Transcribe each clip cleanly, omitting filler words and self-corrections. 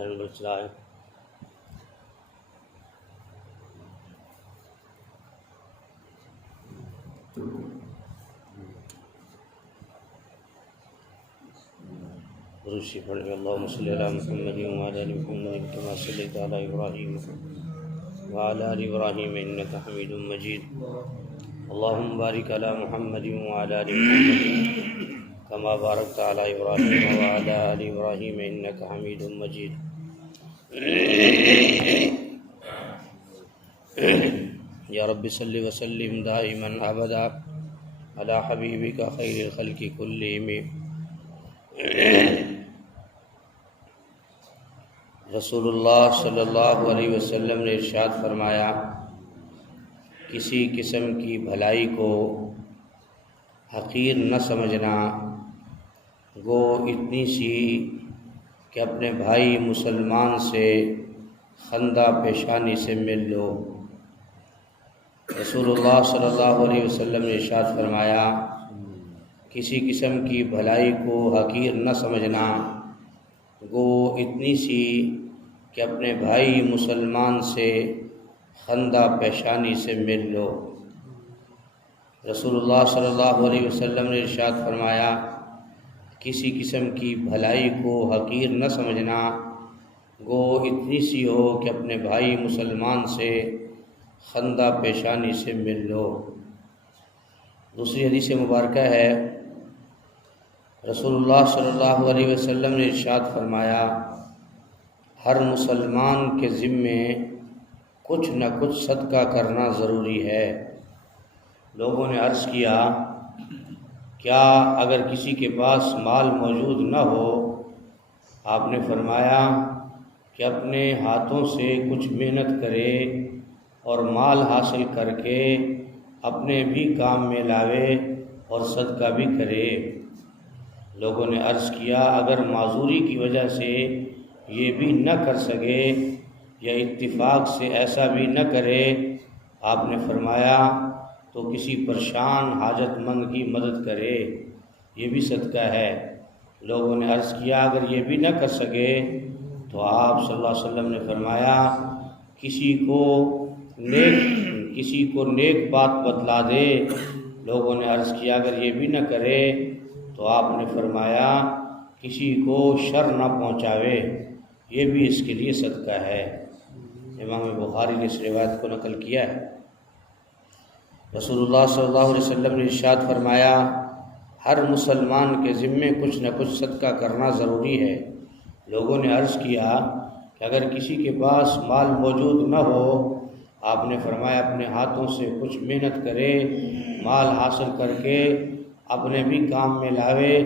Channel پر چلائیں۔ درود پڑھ کے اللہم صلی علی محمد وعلی آل محمد کما صلیت علی ابراہیم وعلی آل ابراہیم انک حمید مجید۔ اللہم بارک علی محمد وعلی آل محمد کما بارکت علی ابراہیم وعلی آل ابراہیم انک حمید مجید۔ یا رب صلی وسلم دائما ابدا علی حبیبک خیر الخلق کلہم۔ رسول اللہ صلی اللہ علیہ وسلم نے ارشاد فرمایا، کسی قسم کی بھلائی کو حقیر نہ سمجھنا، گو اتنی سی کہ اپنے بھائی مسلمان سے خندہ پیشانی سے مل لو۔ رسول اللہ صلی اللہ علیہ وسلم نے ارشاد فرمایا، کسی قسم کی بھلائی کو حقیر نہ سمجھنا، گو اتنی سی کہ اپنے بھائی مسلمان سے خندہ پیشانی سے مل لو۔ رسول اللہ صلی اللہ علیہ وسلم نے ارشاد فرمایا، کسی قسم کی بھلائی کو حقیر نہ سمجھنا، گو اتنی سی ہو کہ اپنے بھائی مسلمان سے خندہ پیشانی سے مل لو۔ دوسری حدیث مبارکہ ہے، رسول اللہ صلی اللہ علیہ وسلم نے ارشاد فرمایا، ہر مسلمان کے ذمے کچھ نہ کچھ صدقہ کرنا ضروری ہے۔ لوگوں نے عرض کیا، کیا اگر کسی کے پاس مال موجود نہ ہو؟ آپ نے فرمایا کہ اپنے ہاتھوں سے کچھ محنت کرے اور مال حاصل کر کے اپنے بھی کام میں لاوے اور صدقہ بھی کرے۔ لوگوں نے عرض کیا، اگر معذوری کی وجہ سے یہ بھی نہ کر سکے یا اتفاق سے ایسا بھی نہ کرے؟ آپ نے فرمایا تو کسی پریشان حاجت مند کی مدد کرے، یہ بھی صدقہ ہے۔ لوگوں نے عرض کیا، اگر یہ بھی نہ کر سکے تو آپ صلی اللہ علیہ وسلم نے فرمایا کسی کو نیک بات بتلا دے۔ لوگوں نے عرض کیا، اگر یہ بھی نہ کرے تو آپ نے فرمایا کسی کو شر نہ پہنچاوے، یہ بھی اس کے لیے صدقہ ہے۔ امام بخاری نے اس روایت کو نقل کیا ہے۔ رسول اللہ صلی اللہ علیہ وسلم نے ارشاد فرمایا، ہر مسلمان کے ذمے کچھ نہ کچھ صدقہ کرنا ضروری ہے۔ لوگوں نے عرض کیا کہ اگر کسی کے پاس مال موجود نہ ہو؟ آپ نے فرمایا اپنے ہاتھوں سے کچھ محنت کرے، مال حاصل کر کے اپنے بھی کام میں لاوے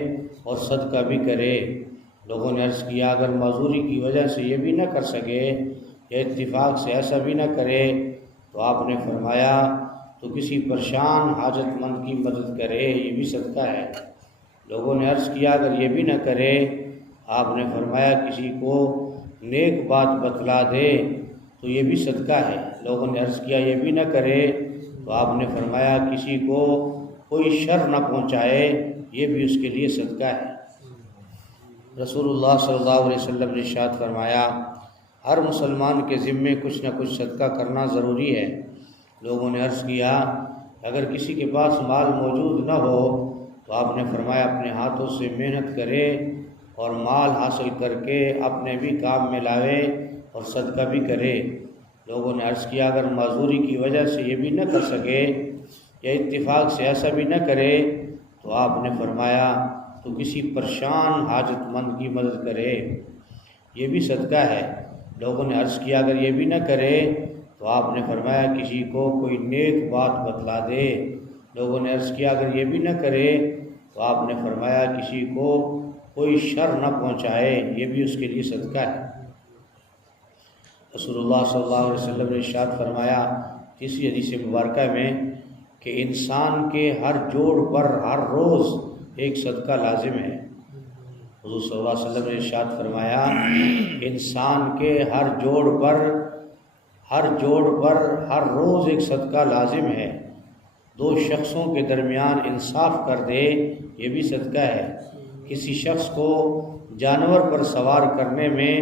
اور صدقہ بھی کرے۔ لوگوں نے عرض کیا، اگر معذوری کی وجہ سے یہ بھی نہ کر سکے یا اتفاق سے ایسا بھی نہ کرے تو آپ نے فرمایا تو کسی پریشان حاجت مند کی مدد کرے، یہ بھی صدقہ ہے۔ لوگوں نے عرض کیا، اگر یہ بھی نہ کرے؟ آپ نے فرمایا کسی کو نیک بات بتلا دے تو یہ بھی صدقہ ہے۔ لوگوں نے عرض کیا، یہ بھی نہ کرے؟ تو آپ نے فرمایا کسی کو کوئی شر نہ پہنچائے، یہ بھی اس کے لیے صدقہ ہے۔ رسول اللہ صلی اللہ علیہ وسلم نے ارشاد فرمایا، ہر مسلمان کے ذمے کچھ نہ کچھ صدقہ کرنا ضروری ہے۔ لوگوں نے عرض کیا، اگر کسی کے پاس مال موجود نہ ہو؟ تو آپ نے فرمایا اپنے ہاتھوں سے محنت کرے اور مال حاصل کر کے اپنے بھی کام میں لاوے اور صدقہ بھی کرے۔ لوگوں نے عرض کیا، اگر معذوری کی وجہ سے یہ بھی نہ کر سکے یا اتفاق سے ایسا بھی نہ کرے تو آپ نے فرمایا تو کسی پریشان حاجت مند کی مدد کرے، یہ بھی صدقہ ہے۔ لوگوں نے عرض کیا، اگر یہ بھی نہ کرے تو آپ نے فرمایا کسی کو کوئی نیک بات بتلا دے۔ لوگوں نے عرض کیا، اگر یہ بھی نہ کرے تو آپ نے فرمایا کسی کو کوئی شر نہ پہنچائے، یہ بھی اس کے لیے صدقہ ہے۔ رسول اللہ صلی اللہ علیہ وسلم نے ارشاد فرمایا تیسری حدیث مبارکہ میں کہ انسان کے ہر جوڑ پر ہر روز ایک صدقہ لازم ہے۔ حضور صلی اللہ علیہ وسلم نے ارشاد فرمایا، انسان کے ہر جوڑ پر ہر روز ایک صدقہ لازم ہے۔ دو شخصوں کے درمیان انصاف کر دے، یہ بھی صدقہ ہے۔ کسی شخص کو جانور پر سوار کرنے میں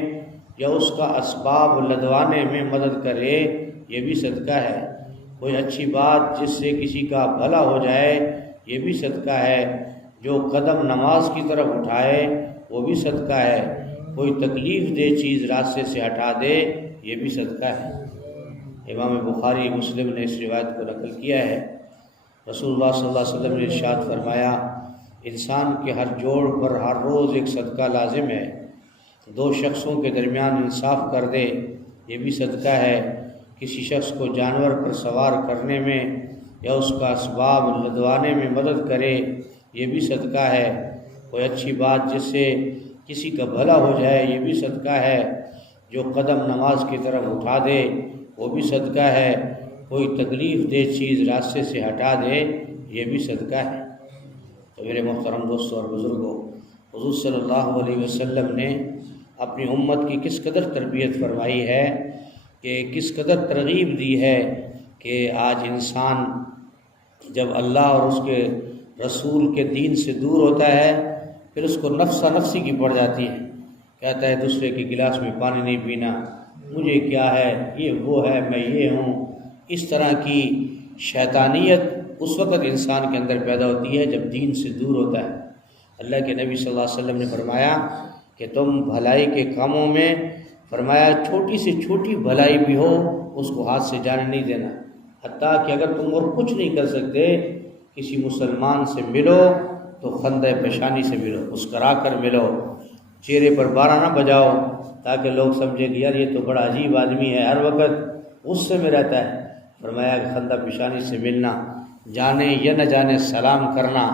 یا اس کا اسباب لدوانے میں مدد کرے، یہ بھی صدقہ ہے۔ کوئی اچھی بات جس سے کسی کا بھلا ہو جائے، یہ بھی صدقہ ہے۔ جو قدم نماز کی طرف اٹھائے وہ بھی صدقہ ہے۔ کوئی تکلیف دہ چیز راستے سے ہٹا دے، یہ بھی صدقہ ہے۔ امام بخاری مسلم نے اس روایت کو نقل کیا ہے۔ رسول اللہ صلی اللہ علیہ وسلم نے ارشاد فرمایا، انسان کے ہر جوڑ پر ہر روز ایک صدقہ لازم ہے۔ دو شخصوں کے درمیان انصاف کر دے، یہ بھی صدقہ ہے۔ کسی شخص کو جانور پر سوار کرنے میں یا اس کا اسباب لدوانے میں مدد کرے، یہ بھی صدقہ ہے۔ کوئی اچھی بات جس سے کسی کا بھلا ہو جائے، یہ بھی صدقہ ہے۔ جو قدم نماز کی طرف اٹھا دے، وہ بھی صدقہ ہے۔ کوئی تکلیف دہ چیز راستے سے ہٹا دے، یہ بھی صدقہ ہے۔ تو میرے محترم دوستوں اور بزرگوں، حضور صلی اللہ علیہ وسلم نے اپنی امت کی کس قدر تربیت فرمائی ہے، کہ کس قدر ترغیب دی ہے کہ آج انسان جب اللہ اور اس کے رسول کے دین سے دور ہوتا ہے، پھر اس کو نفسا نفسی کی پڑ جاتی ہے۔ کہتا ہے دوسرے کے گلاس میں پانی نہیں پینا، مجھے کیا ہے، یہ وہ ہے، میں یہ ہوں۔ اس طرح کی شیطانیت اس وقت انسان کے اندر پیدا ہوتی ہے جب دین سے دور ہوتا ہے۔ اللہ کے نبی صلی اللہ علیہ وسلم نے فرمایا کہ تم بھلائی کے کاموں میں، فرمایا چھوٹی سے چھوٹی بھلائی بھی ہو اس کو ہاتھ سے جانے نہیں دینا، حتیٰ کہ اگر تم اور کچھ نہیں کر سکتے، کسی مسلمان سے ملو تو خندہ پیشانی سے ملو، مسکرا کر ملو، چہرے پر بارہ نہ بجاؤ تاکہ لوگ سمجھے کہ یار یہ تو بڑا عجیب آدمی ہے، ہر وقت غصے میں رہتا ہے۔ فرمایا کہ خندہ پیشانی سے ملنا، جانے یا نہ جانے سلام کرنا،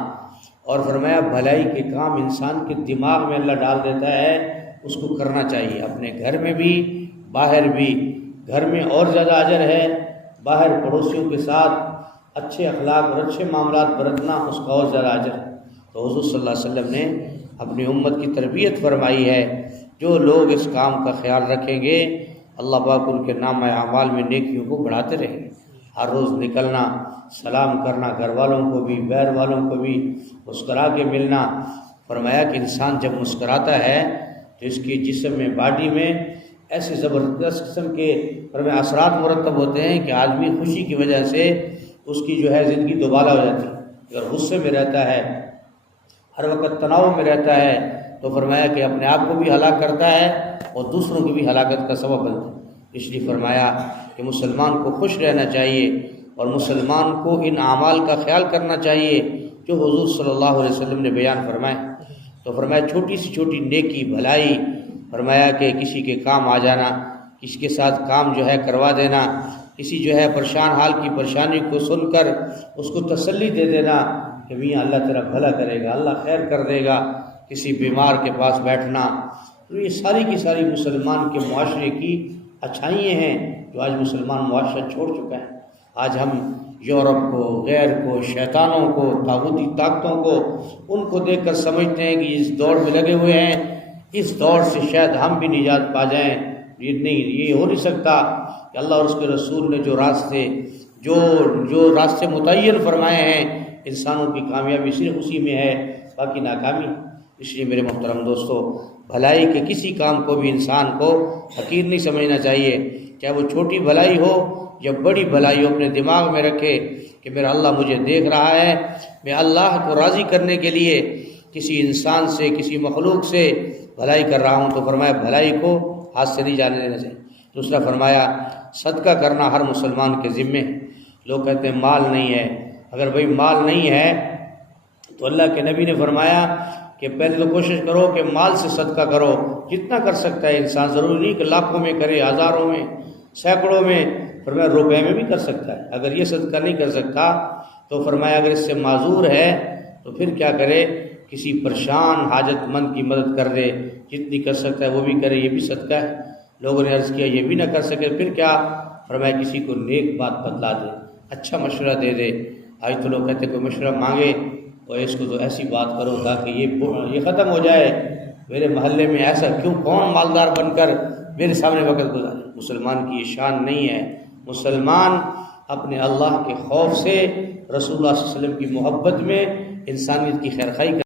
اور فرمایا بھلائی کے کام انسان کے دماغ میں اللہ ڈال دیتا ہے، اس کو کرنا چاہیے، اپنے گھر میں بھی باہر بھی۔ گھر میں اور زیادہ اجر ہے، باہر پڑوسیوں کے ساتھ اچھے اخلاق اور اچھے معاملات برتنا، اس کا اور زیادہ اجر ہے۔ تو حضور صلی اللہ علیہ وسلم نے اپنی امت کی تربیت فرمائی ہے، جو لوگ اس کام کا خیال رکھیں گے، اللہ پاک ان کے نام اعمال میں نیکیوں کو بڑھاتے رہیں گے۔ ہر روز نکلنا، سلام کرنا، گھر والوں کو بھی غیر والوں کو بھی، مسکرا کے ملنا۔ فرمایا کہ انسان جب مسکراتا ہے تو اس کے جسم میں، باڈی میں ایسے زبردست قسم کے فرمایا اثرات مرتب ہوتے ہیں کہ آدمی خوشی کی وجہ سے اس کی جو ہے زندگی دوبالا ہو جاتی ہے۔ اگر غصے میں رہتا ہے، ہر وقت تناؤ میں رہتا ہے، تو فرمایا کہ اپنے آپ کو بھی ہلاک کرتا ہے اور دوسروں کی بھی ہلاکت کا سبب بنتا ہے۔ اس لیے فرمایا کہ مسلمان کو خوش رہنا چاہیے اور مسلمان کو ان اعمال کا خیال کرنا چاہیے جو حضور صلی اللہ علیہ وسلم نے بیان فرمائے۔ تو فرمایا چھوٹی سی چھوٹی نیکی بھلائی، فرمایا کہ کسی کے کام آ جانا، کسی کے ساتھ کام جو ہے کروا دینا، کسی جو ہے پریشان حال کی پریشانی کو سن کر اس کو تسلی دے دینا کہ میاں اللہ تیرا بھلا کرے گا، اللہ خیر کر دے گا، کسی بیمار کے پاس بیٹھنا، تو یہ ساری کی ساری مسلمان کے معاشرے کی اچھائیاں ہیں جو آج مسلمان معاشرہ چھوڑ چکا ہے۔ آج ہم یورپ کو، غیر کو، شیطانوں کو، طاغوتی طاقتوں کو، ان کو دیکھ کر سمجھتے ہیں کہ اس دوڑ میں لگے ہوئے ہیں، اس دوڑ سے شاید ہم بھی نجات پا جائیں۔ یہ ہو نہیں سکتا کہ اللہ اور اس کے رسول نے جو راستے متعین فرمائے ہیں، انسانوں کی کامیابی صرف اسی میں ہے، باقی ناکامی۔ اس لیے میرے محترم دوستو، بھلائی کے کسی کام کو بھی انسان کو حقیر نہیں سمجھنا چاہیے، چاہے وہ چھوٹی بھلائی ہو یا بڑی بھلائی ہو، اپنے دماغ میں رکھے کہ میرا اللہ مجھے دیکھ رہا ہے، میں اللہ کو راضی کرنے کے لیے کسی انسان سے، کسی مخلوق سے بھلائی کر رہا ہوں، تو فرمایا بھلائی کو ہاتھ سے نہیں جانے دینا چاہیے۔ دوسرا فرمایا صدقہ کرنا ہر مسلمان کے ذمے ہے۔ لوگ کہتے ہیں مال نہیں ہے، اگر بھئی مال نہیں ہے تو اللہ کے نبی نے فرمایا کہ پہلے تو کوشش کرو کہ مال سے صدقہ کرو، جتنا کر سکتا ہے انسان، ضروری نہیں کہ لاکھوں میں کرے، ہزاروں میں، سینکڑوں میں، فرمایا روپے میں بھی کر سکتا ہے۔ اگر یہ صدقہ نہیں کر سکتا تو فرمایا اگر اس سے معذور ہے تو پھر کیا کرے، کسی پریشان حاجت مند کی مدد کر دے، جتنی کر سکتا ہے وہ بھی کرے، یہ بھی صدقہ ہے۔ لوگوں نے عرض کیا یہ بھی نہ کر سکے پھر کیا، فرمایا کسی کو نیک بات بتلا دے، اچھا مشورہ دے دے۔ آج تو لوگ کہتے کوئی مشورہ مانگے اور اس کو تو ایسی بات کرو تاکہ یہ ختم ہو جائے، میرے محلے میں ایسا کیوں، کون مالدار بن کر میرے سامنے وقت گزارے۔ مسلمان کی یہ شان نہیں ہے۔ مسلمان اپنے اللہ کے خوف سے، رسول اللہ صلی اللہ علیہ وسلم کی محبت میں انسانیت کی خیر خواہی